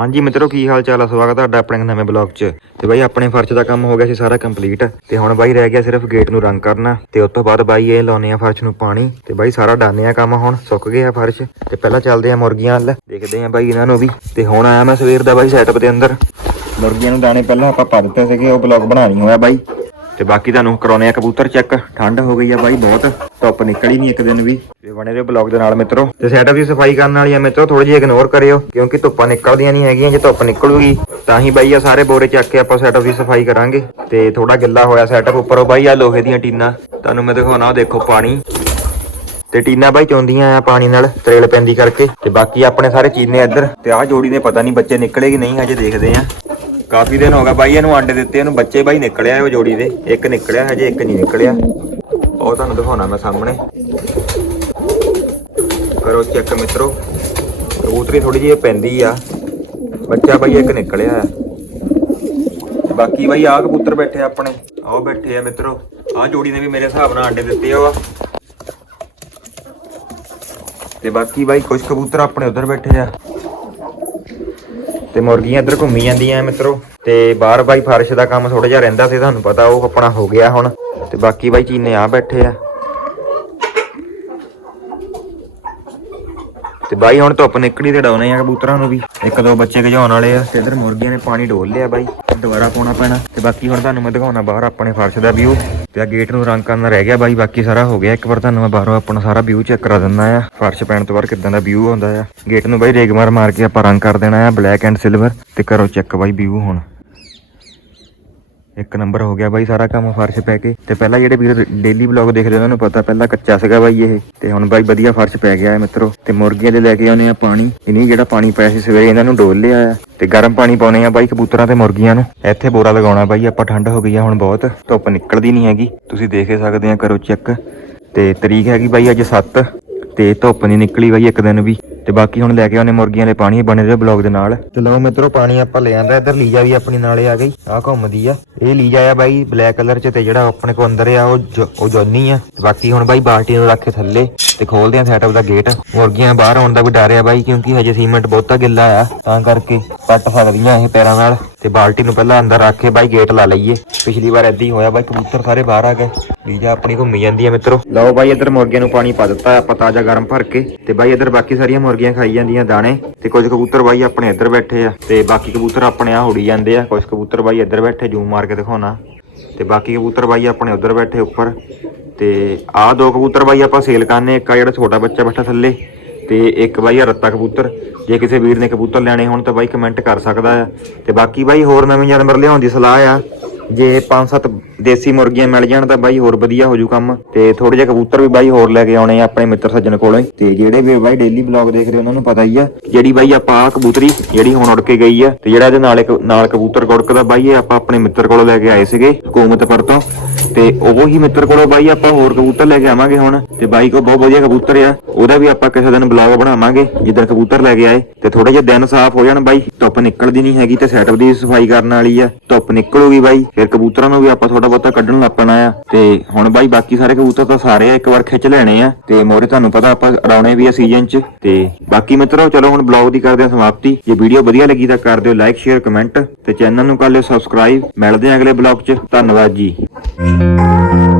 ਹਾਂਜੀ ਮਿੱਤਰੋ, ਕੀ ਹਾਲ ਚਾਲ ਆ? ਸਵਾਗਤ ਤੁਹਾਡਾ ਆਪਣੇ ਨਵੇਂ ਬਲੌਗ 'ਚ। ਤੇ ਬਾਈ, ਆਪਣੇ ਫਰਸ਼ ਦਾ ਕੰਮ ਹੋ ਗਿਆ ਸੀ ਸਾਰਾ ਕੰਪਲੀਟ। ਤੇ ਹੁਣ ਬਾਈ ਰਹਿ ਗਿਆ ਸਿਰਫ ਗੇਟ ਨੂੰ ਰੰਗ ਕਰਨਾ। ਤੇ ਉਸ ਤੋਂ ਬਾਅਦ ਬਾਈ ਇਹ ਲਾਉਨੇ ਆ ਫਰਸ਼ ਨੂੰ ਪਾਣੀ। ਤੇ ਬਾਈ, ਸਾਰਾ ਡਾਨੇ ਆ ਕੰਮ ਹੁਣ। ਸੁੱਕ ਗਿਆ ਫਰਸ਼। ਤੇ ਪਹਿਲਾਂ ਚੱਲਦੇ ਆ ਮੁਰਗੀਆਂ ਵੱਲ। ਦੇਖਦੇ ਆ ਬਾਈ ਇਹਨਾਂ ਨੂੰ ਵੀ। ਤੇ ਹੁਣ ਆਇਆ ਮੈਂ ਸਵੇਰ ਦਾ ਬਾਈ ਸੈਟਅਪ ਦੇ ਅੰਦਰ। ਮੁਰਗੀਆਂ ਨੂੰ ਦਾਣੇ ਪਹਿਲਾਂ ਆਪਾਂ ਪਾ ਦਿੱਤੇ ਸੀਗੇ। ਉਹ ਬਲੌਗ ਬਣਾ ਨਹੀਂ ਹੋਇਆ ਬਾਈ। ਤੇ ਬਾਕੀ ਤੁਹਾਨੂੰ ਕਰਾਉਨੇ ਆ ਕਬੂਤਰ ਚੈੱਕ ਠੰਡ ਹੋ ਗਈ ਆ ਬਾਈ, ਬਹੁਤ। ਧੁੱਪ ਨਿਕਲੀ ਨਹੀਂ ਇੱਕ ਦਿਨ ਵੀ। ਤੇ ਬਣੇ ਰਹੋ ਬਲੌਗ ਦੇ ਨਾਲ ਮਿੱਤਰੋ। ਤੇ ਸੈਟਅਪ ਦੀ ਸਫ਼ਾਈ ਕਰਨ ਵਾਲੀ ਆ ਮਿੱਤਰੋ ਥੋੜੀ ਜਿਹੀ ਇਗਨੋਰ ਕਰਿਓ, ਕਿਉਂਕਿ ਧੁੱਪਾਂ ਨਿਕਲਦੀਆਂ ਨਹੀਂ ਹੈਗੀਆਂ, ਜੇ ਧੁੱਪ ਨਿਕਲੂਗੀ, ਤਾਂ ਹੀ ਬਾਈ ਆ ਸਾਰੇ ਬੋਰੇ ਚੱਕ ਕੇ ਆਪਾਂ ਸੈਟਅਪ ਦੀ ਸਫ਼ਾਈ ਕਰਾਂਗੇ। ਤੇ ਥੋੜਾ ਗਿੱਲਾ ਹੋਇਆ ਸੈਟਅਪ ਉੱਪਰੋਂ ਬਾਈ ਆ ਲੋਹੇ ਦੀਆਂ ਟੀਨਾਂ। ਤੁਹਾਨੂੰ ਮੈਂ ਦਿਖਾਉਣਾ ਦੇਖੋ ਪਾਣੀ। ਤੇ ਟੀਨਾ ਬਾਈ ਚੋਂਦੀਆਂ ਆ ਪਾਣੀ ਨਾਲ, ਤਰੇਲ ਪੈਂਦੀ ਕਰਕੇ। ਤੇ ਬਾਕੀ ਆਪਣੇ ਸਾਰੇ ਚੀਨੇ ਇੱਧਰ। ਤੇ ਆਹ ਜੋੜੀ ਦੇ ਪਤਾ ਨਹੀਂ ਬੱਚੇ ਨਿਕਲੇ ਕਿ ਨਹੀਂ, ਹਜੇ ਦੇਖਦੇ ਆ। ਕਾਫੀ ਦਿਨ ਹੋ ਗਿਆ ਬਾਈ, ਇਹਨੂੰ ਆਂਡੇ ਦਿੱਤੇ, ਇਹਨੂੰ ਬੱਚੇ ਬਾਈ ਨਿਕਲਿਆ ਉਹ ਜੋੜੀ ਦੇ। ਇੱਕ ਨਿਕਲਿਆ, ਹਜੇ ਇੱਕ ਨਹੀਂ ਨਿਕਲਿਆ। ਉਹ ਤੁਹਾਨੂੰ ਦਿਖਾਉਣਾ ਮੈਂ ਸਾਹਮਣੇ। ਕਰੋ ਚੈੱਕ ਮਿੱਤਰੋ। ਕਬੂਤਰੀ ਥੋੜੀ ਜਿਹੀ ਪੈਂਦੀ ਆ। ਬੱਚਾ ਬਾਈ ਇੱਕ ਨਿਕਲਿਆ ਆ। ਬਾਕੀ ਬਾਈ ਆਹ ਕਬੂਤਰ ਬੈਠੇ ਆ ਆਪਣੇ। ਆਹ ਬੈਠੇ ਆ ਮਿੱਤਰੋ। ਆਹ ਜੋੜੀ ਨੇ ਵੀ ਮੇਰੇ ਹਿਸਾਬ ਨਾਲ ਆਂਡੇ ਦਿੱਤੇ ਆ ਵਾ ਤੇ ਬਾਕੀ ਬਾਈ ਕੁਝ ਕਬੂਤਰ ਆਪਣੇ ਉਧਰ ਬੈਠੇ ਆ। ਤੇ ਮੁਰਗੀਆਂ ਇੱਧਰ ਘੁੰਮੀ ਜਾਂਦੀਆਂ ਆ ਮਿੱਤਰੋ। ਤੇ ਬਾਹਰ ਬਾਈ ਫਰਸ਼ ਦਾ ਕੰਮ ਥੋੜਾ ਜਿਹਾ ਰਹਿੰਦਾ ਸੀ, ਤੁਹਾਨੂੰ ਪਤਾ ਉਹ ਆਪਣਾ ਹੋ ਗਿਆ ਹੁਣ। ਤੇ ਬਾਕੀ ਬਾਈ ਚੀਨੇ ਆ ਬੈਠੇ ਆ। ਤੇ ਬਾਈ, ਹੁਣ ਧੁੱਪ ਨਿਕਲੀ ਤੇ ਡਾਉਣੇ ਆ ਕਬੂਤਰਾਂ ਨੂੰ ਵੀ। ਇੱਕ ਦੋ ਬੱਚੇ ਗਜਾਉਣ ਵਾਲੇ ਆ, ਤੇ ਇਧਰ ਮੁਰਗੀਆਂ ਨੇ ਪਾਣੀ ਡੋਲ ਲਿਆ ਬਾਈ। ਦੁਬਾਰਾ ਪਾਉਣਾ ਪੈਣਾ। ਤੇ ਬਾਕੀ ਹੁਣ ਤੁਹਾਨੂੰ ਮੈਂ ਦਿਖਾਉਣਾ ਬਾਹਰ ਆਪਣੇ ਫਰਸ਼ ਦਾ ਵਿਊ ਤੇ ਆ ਗੇਟ ਨੂੰ ਰੰਗ ਕਰਨਾ ਰਹਿ ਗਿਆ ਬਾਈ, ਬਾਕੀ ਸਾਰਾ ਹੋ ਗਿਆ। ਇੱਕ ਵਾਰ ਤੁਹਾਨੂੰ ਮੈਂ ਬਾਹਰੋਂ ਆਪਣਾ ਸਾਰਾ ਵਿਊ ਚੈੱਕ ਕਰਾ ਦਿੰਦਾ ਆ। ਫਰਸ਼ ਪੈਣ ਤੋਂ ਬਾਅਦ ਕਿਦਾਂ ਦਾ ਵਿਊ ਆਉਂਦਾ ਆ। ਗੇਟ ਨੂੰ ਬਾਈ ਰੇਗ ਮਾਰ ਮਾਰ ਕੇ ਆਪਾਂ ਰੰਗ ਕਰ ਦੇਣਾ ਆ ਬਲੈਕ ਐਂਡ ਸਿਲਵਰ ਤੇ ਕਰੋ ਚੈੱਕ ਬਾਈ ਵਿਊ ਹੁਣ। ਇੱਕ ਨੰਬਰ ਹੋ ਗਿਆ ਬਾਈ ਸਾਰਾ ਕੰਮ ਫਰਸ਼ ਪੈ ਕੇ। ਤੇ ਪਹਿਲਾਂ ਜਿਹੜੇ ਵੀਰ ਡੇਲੀ ਵਲੌਗ ਦੇਖਦੇ ਉਹਨਾਂ ਨੂੰ ਪਤਾ, ਪਹਿਲਾਂ ਕੱਚਾ ਸੀਗਾ ਬਾਈ ਇਹ। ਤੇ ਹੁਣ ਬਾਈ ਵਧੀਆ ਫਰਸ਼ ਪੈ ਗਿਆ ਹੈ ਮਿੱਤਰੋ। ਤੇ ਮੁਰਗੀਆਂ ਦੇ ਲੈ ਕੇ ਆਉਨੇ ਆ ਪਾਣੀ। ਇਨੀ ਜਿਹੜਾ ਪਾਣੀ ਪਿਆ ਸੀ, ਸਵੇਰੇ ਇਹਨਾਂ ਨੂੰ ਡੋਲ ਲਿਆ ਆ। ਤੇ ਗਰਮ ਪਾਣੀ ਪਾਉਨੇ ਆ ਬਾਈ ਕਬੂਤਰਾਂ ਤੇ ਮੁਰਗੀਆਂ ਨੂੰ। ਇੱਥੇ ਬੋਰਾ ਲਗਾਉਣਾ ਬਾਈ, ਆਪਾਂ ਠੰਡ ਹੋ ਗਈ ਆ ਹੁਣ ਬਹੁਤ। ਧੁੱਪ ਨਿਕਲਦੀ ਨਹੀਂ ਹੈਗੀ। ਤੁਸੀਂ ਦੇਖ ਸਕਦੇ ਆ, ਕਰੋ ਚੈੱਕ ਤੇ ਤਰੀਕ ਹੈਗੀ ਬਾਈ ਅੱਜ 7 ਤੇ ਧੁੱਪ ਨਹੀਂ ਨਿਕਲੀ ਬਾਈ ਇੱਕ ਦਿਨ ਵੀ। ਤੇ ਬਾਕੀ ਹੁਣ ਲੈ ਕੇ ਆਉਨੇ ਮੁਰਗੀਆਂ ਦੇ ਪਾਣੀ ਬਣੇ ਰਹੇ ਬਲੌਗ ਦੇ ਨਾਲ। ਤੇ ਲਓ ਮਿੱਤਰੋ, ਪਾਣੀ ਆਪਾਂ ਲੈ ਆਂਦਾ ਇੱਧਰ, ਲੀਜਾ ਵੀ ਆਪਣੀ ਨਾਲੇ ਆ ਗਈ। ਆਹ ਘੁੰਮਦੀ ਆ। ਇਹ ਲੀਜਾ ਆ ਬਾਈ, ਬਲੈਕ ਕਲਰ ਚ ਤੇ ਜਿਹੜਾ ਆਪਣੇ ਕੋ ਅੰਦਰ ਆ, ਉਹ ਉਹ ਜੋਨੀ ਆ। ਬਾਕੀ ਹੁਣ ਬਾਈ ਬਾਲਟੀ ਨੂੰ ਰੱਖ ਥੱਲੇ। ਤੇ ਖੋਲਦੇ ਆ ਸੈਟਅਪ ਦਾ ਗੇਟ ਮੁਰਗੀਆਂ ਬਾਹਰ ਆਉਣ ਦਾ ਵੀ ਡਰ ਆ ਬਾਈ, ਕਿਉਂਕਿ ਹਜੇ ਸੀਮੈਂਟ ਬਹੁਤਾ ਗਿੱਲਾ ਆ, ਤਾਂ ਕਰਕੇ ਪੱਟ ਸਕਦੀਆਂ ਇਹ ਪੈਰਾਂ ਨਾਲ। ਤੇ ਬਾਲਟੀ ਨੂੰ ਪਹਿਲਾਂ ਅੰਦਰ ਰੱਖ ਕੇ ਬਾਈ ਗੇਟ ਲਾ ਲਈਏ। ਪਿਛਲੀ ਵਾਰ ਏਦਾਂ ਹੀ ਹੋਇਆ ਬਾਈ, ਕਬੂਤਰ ਸਾਰੇ ਬਾਹਰ ਆ ਗਏ। ਲੀਜਾ ਆਪਣੀ ਘੁੰਮੀ ਜਾਂਦੀ ਆ ਮਿੱਤਰੋ। ਲਓ ਬਾਈ, ਇੱਧਰ ਮੁਰਗੀਆਂ ਨੂੰ ਪਾਣੀ ਪਾ ਦਿੱਤਾ, ਆਪਾਂ ਤਾਜ਼ਾ ਗਰਮ ਭਰ ਕੇ। ਤੇ ਬਾਈ, ਇੱਧਰ ਬਾਕੀ ਸਾਰੀਆਂ ਮੁਰਗੀਆਂ ਖਾਈ ਜਾਂਦੀਆਂ ਦਾਣੇ। ਤੇ ਕੁਝ ਕਬੂਤਰ ਬਾਈ ਆਪਣੇ ਇੱਧਰ ਬੈਠੇ ਆ। ਤੇ ਬਾਕੀ ਕਬੂਤਰ ਆਪਣੇ ਆ ਉੜੀ ਜਾਂਦੇ ਆ। ਕੁਝ ਕਬੂਤਰ ਬਾਈ ਇੱਧਰ ਬੈਠੇ, ਜੂਮ ਮਾਰ ਕੇ ਦਿਖਾਉਣਾ। ਤੇ ਬਾਕੀ ਕਬੂਤਰ ਬਾਈ ਆਪਣੇ ਉੱਧਰ ਬੈਠੇ ਉੱਪਰ। ਤੇ ਆਹ ਦੋ ਕਬੂਤਰ ਬਾਈ ਆਪਾਂ ਸੇਲ ਕਰਨੇ ਇੱਕ ਆ ਜਿਹੜਾ ਛੋਟਾ ਬੱਚਾ ਬੈਠਾ ਥੱਲੇ ਤੇ ਇੱਕ ਬਾਈ ਆ ਰੱਤਾ ਕਬੂਤਰ। ਜੇ ਕਿਸੇ ਵੀਰ ਨੇ ਕਬੂਤਰ ਲੈਣੇ ਹੋਣ ਤਾਂ ਬਾਈ ਕਮੈਂਟ ਕਰ ਸਕਦਾ ਆ। ਤੇ ਬਾਕੀ ਬਾਈ ਹੋਰ ਨਵੇਂ ਜਾਨਵਰ ਲਿਆਉਣ ਦੀ ਸਲਾਹ ਆ। ਜੇ ਪੰਜ ਸੱਤ ਦੇਸੀ ਮੁਰਗੀਆਂ ਮਿਲ ਜਾਣ ਤਾਂ ਬਾਈ ਹੋਰ ਵਧੀਆ ਹੋ ਜੂ ਕੰਮ। ਤੇ ਥੋੜੇ ਜਿਹੇ ਕਬੂਤਰ ਵੀ ਬਾਈ ਹੋਰ ਲੈ ਕੇ ਆਉਣੇ ਆ ਆਪਣੇ ਮਿੱਤਰ ਸੱਜਣ ਕੋਲੋਂ। ਤੇ ਜਿਹੜੇ ਵੀ ਬਾਈ ਡੇਲੀ ਬਲੌਗ ਦੇਖਦੇ ਉਹਨਾਂ ਨੂੰ ਪਤਾ ਹੀ ਆ, ਜਿਹੜੀ ਬਾਈ ਆਪਾਂ ਆ ਕਬੂਤਰੀ ਜਿਹੜੀ ਹੁਣ ਉੜ ਕੇ ਗਈ ਆ, ਤੇ ਜਿਹੜਾ ਇਹਦੇ ਨਾਲ ਨਾਲ ਕਬੂਤਰ ਗੁੜਕਦਾ, ਬਾਈ ਇਹ ਆਪਾਂ ਆਪਣੇ ਮਿੱਤਰ ਕੋਲੋਂ ਲੈ ਕੇ ਆਏ ਸੀਗੇ ਹਕੂਮਤਪੁਰ ਤੋਂ। ਤੇ ਉਹ ਹੀ ਮਿੱਤਰ ਕੋਲੋਂ ਬਾਈ ਆਪਾਂ ਹੋਰ ਕਬੂਤਰ ਲੈ ਕੇ ਆਵਾਂਗੇ ਹੁਣ। ਤੇ ਬਾਈ ਕੋ ਬਹੁਤ ਵਧੀਆ ਕਬੂਤਰ ਆ। ਉਹਦਾ ਵੀ ਆਪਾਂ ਕਿਸੇ ਦਿਨ ਬਲੌਗ ਬਣਾਵਾਂਗੇ ਜਿੱਦਾਂ ਕਬੂਤਰ ਲੈ ਕੇ ਆਏ। ਤੇ ਥੋੜੇ ਜਿਹੇ ਦਿਨ ਸਾਫ਼ ਹੋ ਜਾਣ ਬਾਈ, ਧੁੱਪ ਨਿਕਲਦੀ ਨਹੀਂ ਹੈਗੀ ਤੇ ਸੈਟਅਪ ਦੀ ਸਫ਼ਾਈ ਕਰਨ ਵਾਲੀ ਆ। ਧੁੱਪ ਨਿਕਲੂਗੀ ਬਾਈ, ਫਿਰ ਕਬੂਤਰਾਂ ਨੂੰ ਵੀ ਆਪਾਂ ਥੋੜਾ ਬਹੁਤਾ ਕੱਢਣ ਲੱਗ ਪੈਣਾ ਆ। ਤੇ ਹੁਣ ਬਾਈ ਬਾਕੀ ਸਾਰੇ ਕਬੂਤਰ ਤਾਂ ਸਾਰੇ ਆ, ਇੱਕ ਵਾਰ ਖਿੱਚ ਲੈਣੇ ਆ। ਤੇ ਮੋਰੇ ਤੁਹਾਨੂੰ ਪਤਾ ਆਪਾਂ ਉਡਾਉਣੇ ਵੀ ਆ ਸੀਜ਼ਨ 'ਚ। ਤੇ ਬਾਕੀ ਮਿੱਤਰੋ, ਚਲੋ ਹੁਣ ਬਲੌਗ ਦੀ ਕਰਦੇ ਆ ਸਮਾਪਤੀ। ਜੇ ਵੀਡੀਓ ਵਧੀਆ ਲੱਗੀ ਤਾਂ ਕਰ ਦਿਓ ਲਾਈਕ ਸ਼ੇਅਰ ਕਮੈਂਟ ਤੇ ਚੈਨਲ ਨੂੰ ਕਰ ਲਿਓ ਸਬਸਕ੍ਰਾਈਬ ਮਿਲਦੇ ਆ ਅਗਲੇ ਬਲੌਗ 'ਚ। ਧੰਨਵਾਦ ਜੀ। Thank you.